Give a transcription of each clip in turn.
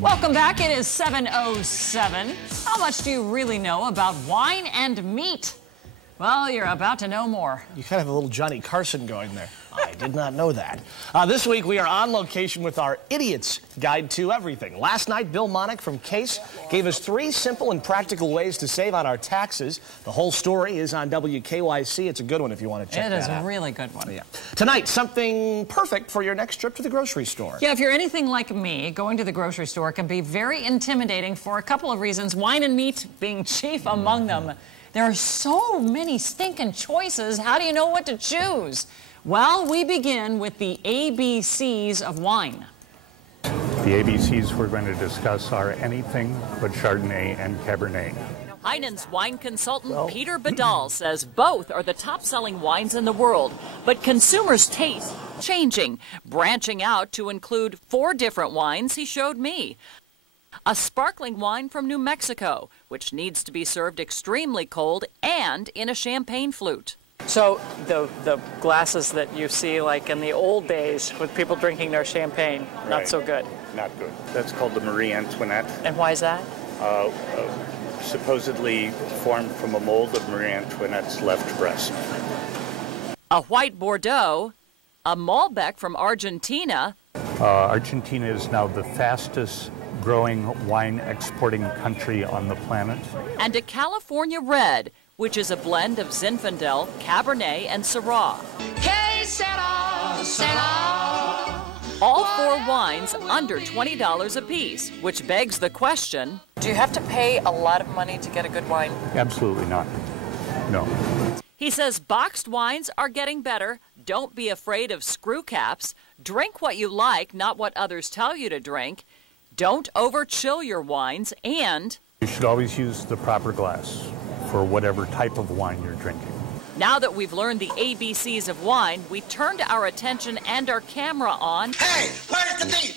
Welcome back. It is 7:07. How much do you really know about wine and meat? Well, you're about to know more. You kind of have a little Johnny Carson going there. I did not know that. This week, we are on location with our Idiot's Guide to Everything. Last night, Bill Monick from Case gave us 3 simple and practical ways to save on our taxes. The whole story is on WKYC. It's a good one if you want to check that out. It is a really good one. Yeah. Tonight, something perfect for your next trip to the grocery store. Yeah, if you're anything like me, going to the grocery store can be very intimidating for a couple of reasons, wine and meat being chief among them. There are so many stinking choices. How do you know what to choose? Well, we begin with the ABCs of wine. The ABCs we're going to discuss are anything but Chardonnay and Cabernet. Heinen's wine consultant Peter Badal says both are the top-selling wines in the world, but consumers' taste changing, branching out to include 4 different wines he showed me. A sparkling wine from New Mexico, which needs to be served extremely cold and in a champagne flute. So the glasses that you see like in the old days with people drinking their champagne, not so good. Not good. That's called the Marie Antoinette. And why is that? Supposedly formed from a mold of Marie Antoinette's left breast. A white Bordeaux, a Malbec from Argentina. Argentina is now the fastest growing wine exporting country on the planet. And a California Red, which is a blend of Zinfandel, Cabernet, and Syrah. All 4 wines under $20 apiece, which begs the question, Do you have to pay a lot of money to get a good wine? Absolutely not. No. he says boxed wines are getting better. Don't be afraid of screw caps. Drink what you like, not what others tell you to drink. Don't over-chill your wines, and You should always use the proper glass for whatever type of wine you're drinking. now that we've learned the ABCs of wine, we turned our attention and our camera on. Hey, where's the meat?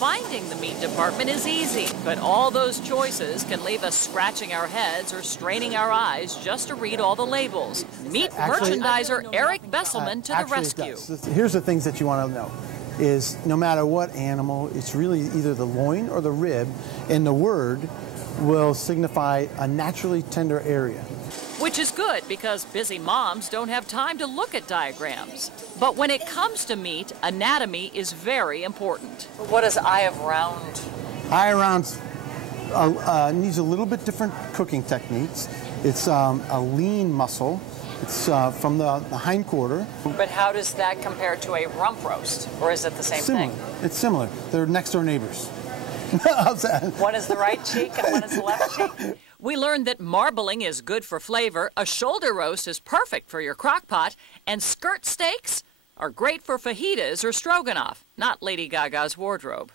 Finding the meat department is easy, but all those choices can leave us scratching our heads or straining our eyes just to read all the labels. Meat merchandiser Eric Besselman to the rescue. Here's the things that you want to know. Is no matter what animal, it's really either the loin or the rib, and the word will signify a naturally tender area. Which is good because busy moms don't have time to look at diagrams. But when it comes to meat, anatomy is very important. What is eye of round? Eye around needs a little bit different cooking techniques. It's a lean muscle. It's from the hind quarter. But how does that compare to a rump roast? Or is it the same thing? It's similar. They're next door neighbors. One is the right cheek and one is the left cheek. We learned that marbling is good for flavor, a shoulder roast is perfect for your crock pot, and skirt steaks are great for fajitas or stroganoff, not Lady Gaga's wardrobe.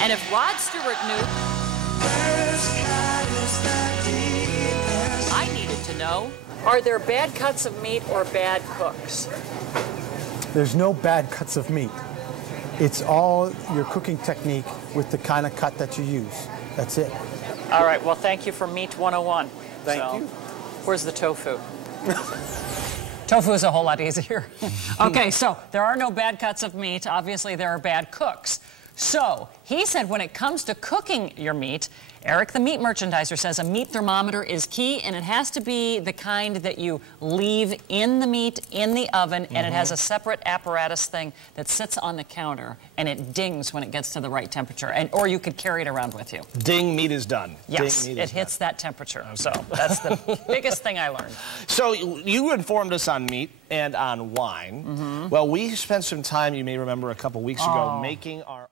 And if Rod Stewart knew, I needed to know. Are there bad cuts of meat or bad cooks? There's no bad cuts of meat. It's all your cooking technique with the kind of cut that you use. That's it. All right, well, thank you for Meat 101. Thank you. Where's the tofu? Tofu is a whole lot easier. Okay, so there are no bad cuts of meat. Obviously, there are bad cooks. So he said when it comes to cooking your meat, Eric, the meat merchandiser, says a meat thermometer is key, and it has to be the kind that you leave in the meat in the oven, and it has a separate apparatus thing that sits on the counter, and it dings when it gets to the right temperature, or you could carry it around with you. Ding, meat is done. Yes, Ding, it hits that temperature. Okay. So that's the biggest thing I learned. So you informed us on meat and on wine. Well, we spent some time, you may remember, a couple weeks ago making our